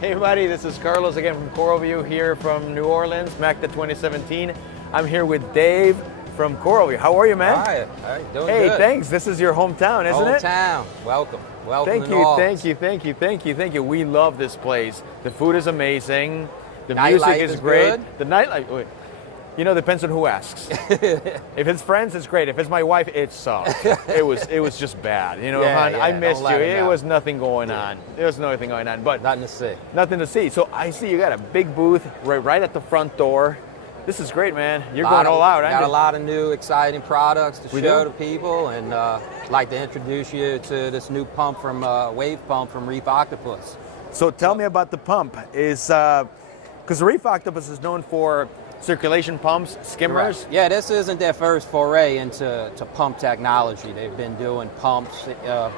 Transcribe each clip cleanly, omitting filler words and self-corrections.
Hey everybody, this is Carlos again from CoralVue here from New Orleans, MACNA 2017. I'm here with Dave from CoralVue. How are you, man? Hi, doing hey, good. Thanks. This is your hometown, isn't it? Hometown. Welcome. Welcome. Thank you. We love this place. The food is amazing. The music is great. Good. The nightlife, you know, depends on who asks. If it's friends, it's great. If it's my wife, it sucked. it was just bad. You know, hon, I missed you. It was nothing going on. There was nothing going on, but nothing to see. Nothing to see. So I see you got a big booth right at the front door. This is great, man. You're going all out. Got a lot of new, exciting products to show to people, and like to introduce you to this new pump from wave pump from Reef Octopus. So tell me about the pump. Is because Reef Octopus is known for circulation pumps, skimmers. Correct. Yeah, this isn't their first foray into pump technology. They've been doing pumps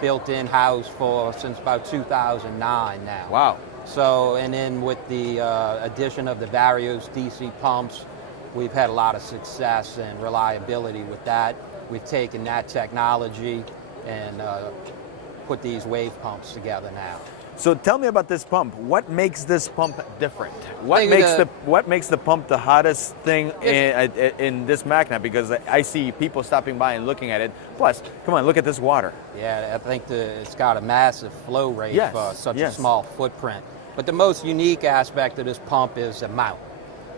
built in-house since about 2009 now. Wow. So, and then with the addition of the various DC pumps, we've had a lot of success and reliability with that. We've taken that technology and put these wave pumps together now. So tell me about this pump. What makes this pump different? What makes the pump the hottest thing in this MACNA? Because I see people stopping by and looking at it. Plus, come on, look at this water. Yeah, I think it's got a massive flow rate for such a small footprint. But the most unique aspect of this pump is the mount.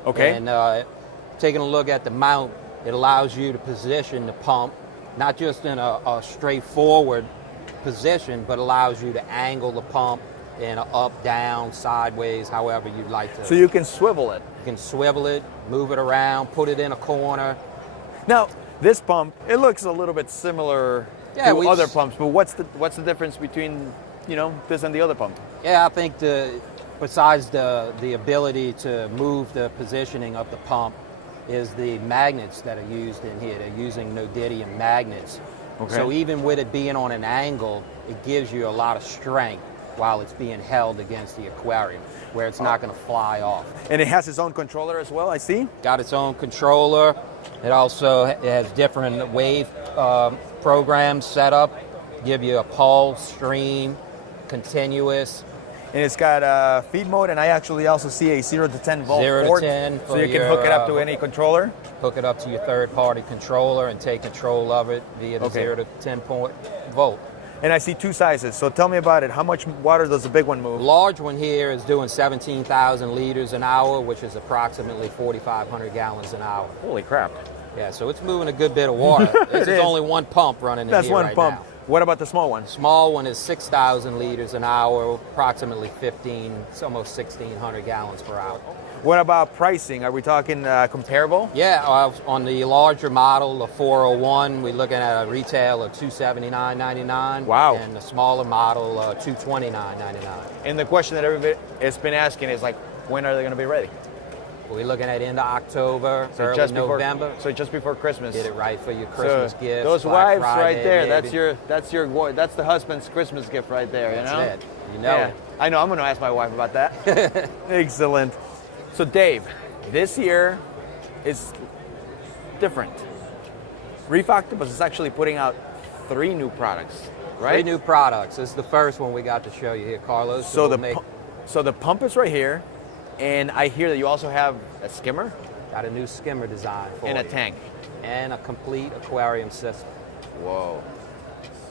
Okay. And taking a look at the mount, it allows you to position the pump not just in a straightforward position, but allows you to angle the pump in a up, down, sideways, however you'd like to. So you can swivel it. You can swivel it, move it around, put it in a corner. Now, this pump, it looks a little bit similar to other pumps, but what's the difference between, you know, this and the other pump? Yeah, I think besides the ability to move the positioning of the pump is the magnets that are used in here. They're using neodymium magnets. Okay. So even with it being on an angle, it gives you a lot of strength while it's being held against the aquarium, where it's not going to fly off. And it has its own controller as well, I see? Got its own controller. It also has different wave programs set up, give you a pulse, stream, continuous. And it's got feed mode, and I actually also see a 0 to 10 volt 0 port, to 10. So you can hook it up to any controller? Hook it up to your third-party controller and take control of it via the 0 to 10 volt. And I see two sizes, so tell me about it. How much water does the big one move? The large one here is doing 17,000 liters an hour, which is approximately 4,500 gallons an hour. Holy crap. Yeah, so it's moving a good bit of water. This is only one pump running in here right now. That's one pump. What about the small one? Small one is 6,000 liters an hour, approximately it's almost 1,600 gallons per hour. What about pricing? Are we talking comparable? Yeah, on the larger model, the 401, we're looking at a retail of $279.99. Wow. And the smaller model, $229.99. And the question that everybody has been asking is like, when are they going to be ready? We're looking at end of October, early November. So just before Christmas. Get it right for your Christmas gift. Those Black wives Friday, right there, maybe. that's the husband's Christmas gift right there, you know? That's it. You know it. I know, I'm going to ask my wife about that. Excellent. So Dave, this year is different. Reef Octopus is actually putting out 3 new products, right? 3 new products. This is the first one we got to show you here, Carlos. So the pump is right here. And I hear that you also have a skimmer? Got a new skimmer design for you. And a tank. And a complete aquarium system. Whoa.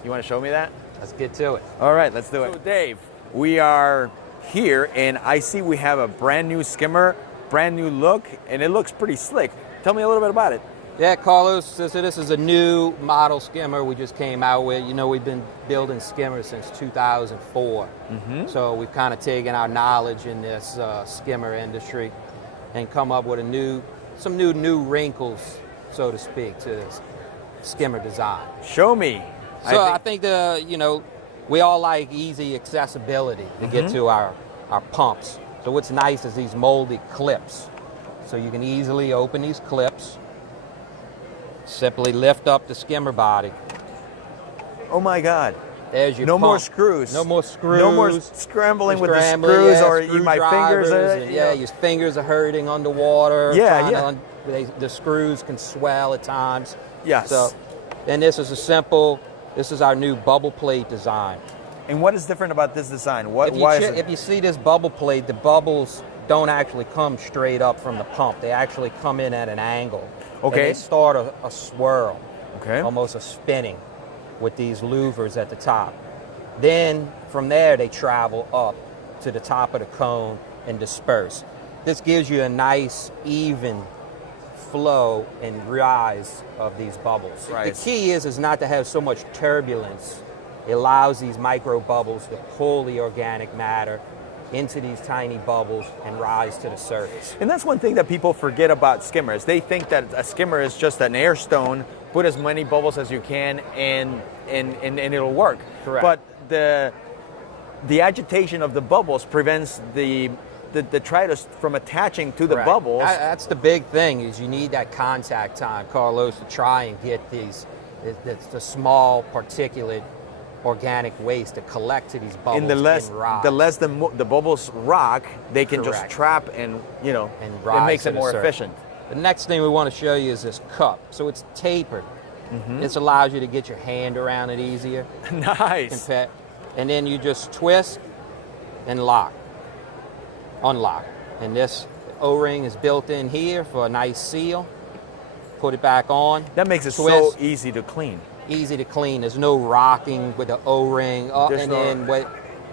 You want to show me that? Let's get to it. All right, let's do it. So Dave, we are here and I see we have a brand new skimmer, brand new look, and it looks pretty slick. Tell me a little bit about it. Yeah, Carlos, so this is a new model skimmer we just came out with. You know, we've been building skimmers since 2004. Mm-hmm. So we've kind of taken our knowledge in this skimmer industry and come up with some new wrinkles, so to speak, to this skimmer design. Show me. So I think we all like easy accessibility to get to our pumps. So what's nice is these molded clips. So you can easily open these clips. Simply lift up the skimmer body. Oh my God. There's your No pump. more screws. No more screws. No more scrambling with the screws my fingers. Your fingers are hurting underwater. Yeah. The screws can swell at times. Yes. So, and this is our new bubble plate design. And what is different about this design? If you see this bubble plate, the bubbles don't actually come straight up from the pump. They actually come in at an angle. Okay. And they start a swirl, okay, almost a spinning, with these louvers at the top. Then from there they travel up to the top of the cone and disperse. This gives you a nice even flow and rise of these bubbles. Right. The key is not to have so much turbulence. It allows these micro bubbles to pull the organic matter into these tiny bubbles and rise to the surface. And that's one thing that people forget about skimmers. They think that a skimmer is just an air stone, put as many bubbles as you can, and it'll work. Correct. But the agitation of the bubbles prevents the detritus from attaching to the Correct. bubbles. That's the big thing, is you need that contact time, Carlos, to try and get the small particulate organic waste to collect to these bubbles and the less the bubbles rock, they can Correct. just trap and and rise it makes to it the more surface. efficient. The next thing we want to show you is this cup. So it's tapered. Mm-hmm. This allows you to get your hand around it easier. Nice. And then you just twist and lock, unlock. And this O-ring is built in here for a nice seal. Put it back on. That makes it twist. so easy to clean. Easy to clean. There's no rocking with the O-ring up, and then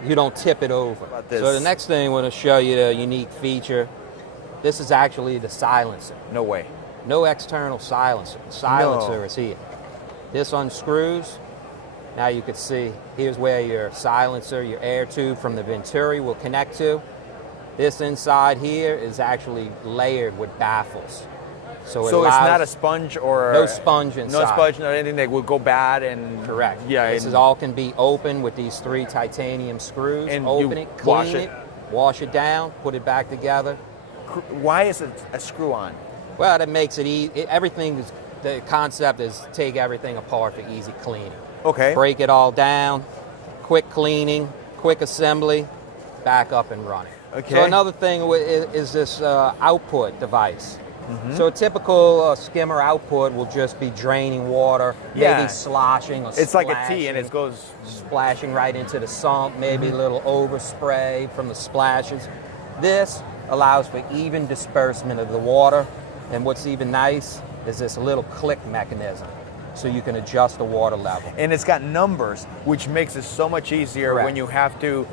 you don't tip it over. So the next thing I want to show you, the unique feature. This is actually the silencer. No way. No external silencer. The silencer is here. This unscrews. Now you can see, here's where your silencer, your air tube from the Venturi will connect to. This inside here is actually layered with baffles. So it's not a sponge or no sponge inside. No sponge or anything that will go bad and correct. Yeah, this is all can be open with these 3 titanium screws. And open it, clean it, wash it down, put it back together. Why is it a screw-on? Well, that makes it easy. Everything is, the concept is take everything apart for easy cleaning. Okay. Break it all down, quick cleaning, quick assembly, back up and running. Okay. So another thing is this output device. Mm-hmm. So a typical skimmer output will just be draining water, maybe sloshing or it's like a T and it goes splashing right into the sump, maybe a little overspray from the splashes. This allows for even disbursement of the water, and what's even nice is this little click mechanism, so you can adjust the water level. And it's got numbers, which makes it so much easier when you have to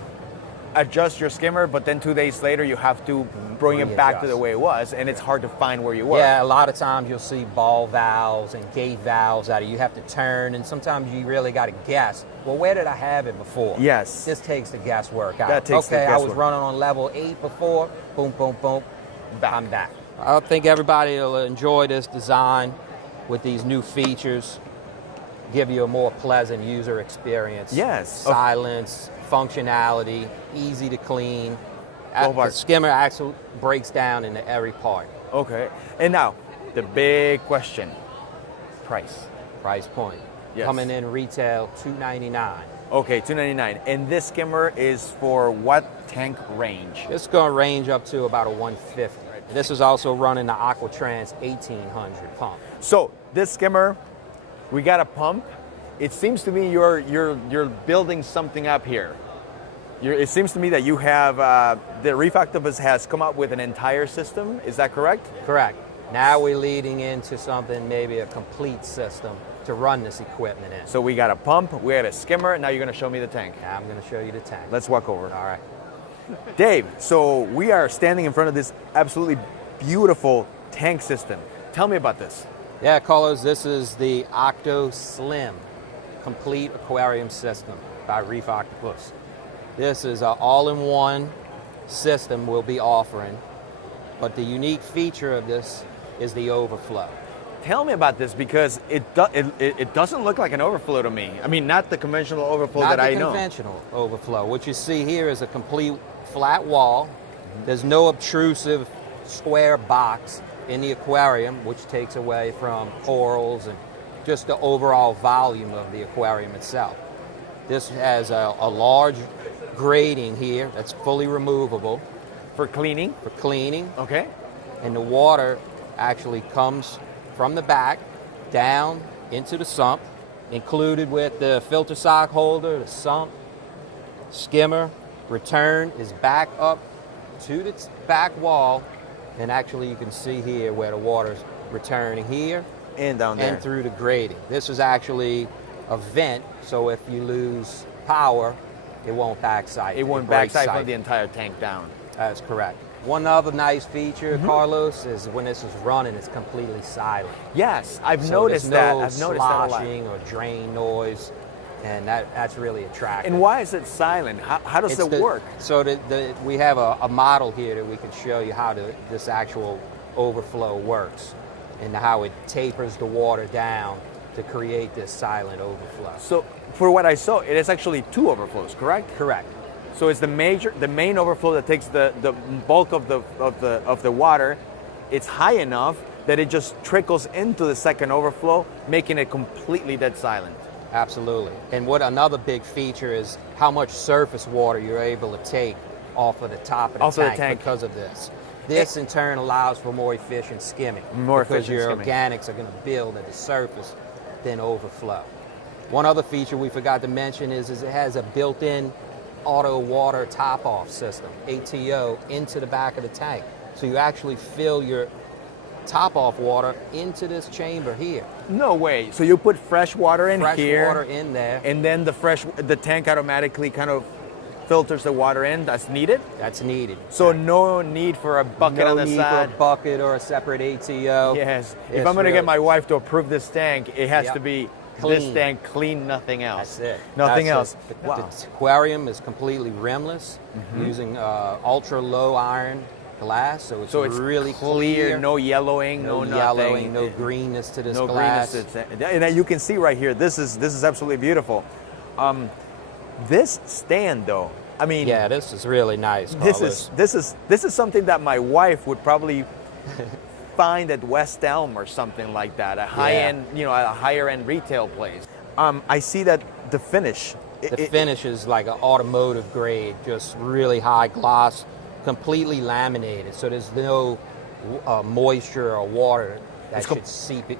adjust your skimmer, but then 2 days later you have to bring it back to the way it was, and it's hard to find where you were. Yeah, a lot of times you'll see ball valves and gate valves out of you have to turn, and sometimes you really got to guess, well, where did I have it before? Yes. This takes the guesswork out. That takes the guesswork. I was running on level 8 before, boom, boom, boom, I'm back. I think everybody will enjoy this design with these new features, give you a more pleasant user experience. Yes. Silence, functionality, easy to clean. The skimmer actually breaks down into every part. Okay. And now, the big question, price. Price point. Yes. Coming in retail $299. Okay, $299. And this skimmer is for what tank range? It's going to range up to about a 150. This is also running the Aquatrans 1800 pump. So this skimmer, we got a pump. It seems to me you're building something up here. It seems to me that you have the Reef Octopus has come up with an entire system. Is that correct? Correct. Now we're leading into something, maybe a complete system to run this equipment in. So we got a pump, we got a skimmer. Now you're going to show me the tank. Now I'm going to show you the tank. Let's walk over. All right. Dave, so we are standing in front of this absolutely beautiful tank system. Tell me about this. Yeah, Carlos, this is the Octo Slim Complete Aquarium System by Reef Octopus. This is an all-in-one system we'll be offering, but the unique feature of this is the overflow. Tell me about this, because it doesn't look like an overflow to me. I mean, not the conventional overflow that I know. Not the conventional overflow. What you see here is a complete flat wall. There's no obtrusive square box in the aquarium, which takes away from corals and just the overall volume of the aquarium itself. This has a large grating here that's fully removable. For cleaning? For cleaning. Okay. And the water actually comes from the back down into the sump, included with the filter sock holder, the sump, Skimmer return is back up to the back wall, and actually you can see here where the water's returning here And down there. and through the grating. This is actually a vent, so if you lose power, it won't backside. It won't breaks backside siphon. the entire tank down. That's correct. One other nice feature, Carlos, is when this is running, it's completely silent. Yes, I've So noticed there's that. no I've noticed that a lot. sloshing or drain noise, and that's really attractive. And why is it silent? How does it work? So we have a model here that we can show you how this actual overflow works and how it tapers the water down to create this silent overflow. So for what I saw, it is actually 2 overflows, correct? Correct. So it's the main overflow that takes the bulk of the water. It's high enough that it just trickles into the second overflow, making it completely dead silent. Absolutely. And what another big feature is how much surface water you're able to take off of the top of the tank because of this. This in turn allows for more efficient skimming. Because your organics are going to build at the surface, then overflow. One other feature we forgot to mention is it has a built-in auto water top-off system, ATO, into the back of the tank. So you actually fill your top-off water into this chamber here. No way. So you put fresh water in here. Fresh water in there. And then the tank automatically kind of filters the water in that's needed? That's needed. So no need for a bucket on the side? No need for a bucket or a separate ATO. Yes. If I'm going to get my wife to approve this tank, it has to be clean. This tank clean, nothing else. That's it. Nothing else. The aquarium is completely rimless, using ultra low iron glass, so it's really clear. No yellowing, no yellowing, no greenness to this glass. And you can see right here, this is absolutely beautiful. This stand though, I mean, yeah, this is really nice. Carlos. This is something that my wife would probably find at West Elm or something like that, a high-end, at a higher-end retail place. I see that the finish. The finish is like an automotive grade, just really high gloss, completely laminated, so there's no moisture or water that should seep it.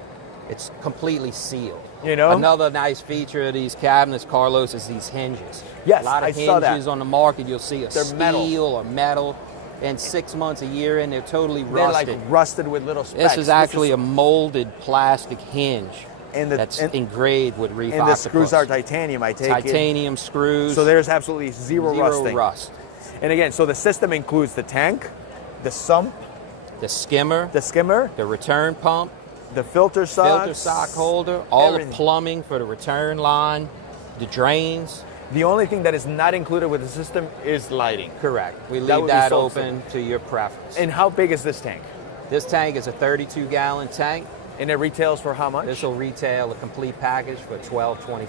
It's completely sealed. Another nice feature of these cabinets, Carlos, is these hinges. Yes, a lot of I saw that. hinges on the market. You'll see They're steel or metal. And 6 months, a year in, they're totally rusted. They're like rusted with little specks. This is actually a molded plastic hinge that's engraved with Reef Octopus. And the screws are titanium, I take it. Titanium screws. So there's absolutely zero rusting. Rust. And again, so the system includes the tank, the sump, the skimmer, the return pump, the filter sock holder, all the plumbing for the return line, the drains. The only thing that is not included with the system is lighting. Correct. We leave that open to your preference. And how big is this tank? This tank is a 32-gallon tank. And it retails for how much? This will retail a complete package for $12.25.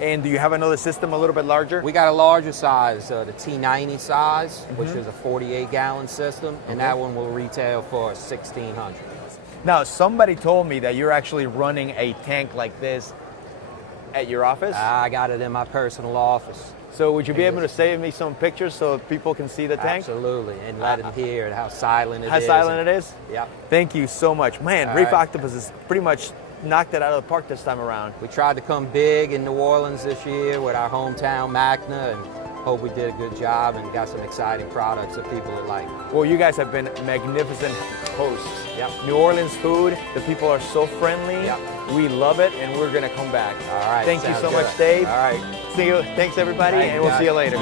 And do you have another system a little bit larger? We got a larger size, the T90 size, which is a 48-gallon system, and that one will retail for $1,600. Now, somebody told me that you're actually running a tank like this at your office? I got it in my personal office. So would you be able to save me some pictures so people can see the tank? Absolutely, and let them hear how silent it is. How silent it is? Yep. Thank you so much. Man, Reef Octopus has pretty much knocked it out of the park this time around. We tried to come big in New Orleans this year with our hometown MACNA, and hope we did a good job and got some exciting products that people would like. Well, you guys have been magnificent hosts. Yep. New Orleans food, the people are so friendly. Yep. We love it, and we're going to come back. All right. Thank you so much, Dave. All right. See you. Thanks, everybody, and we'll see you later.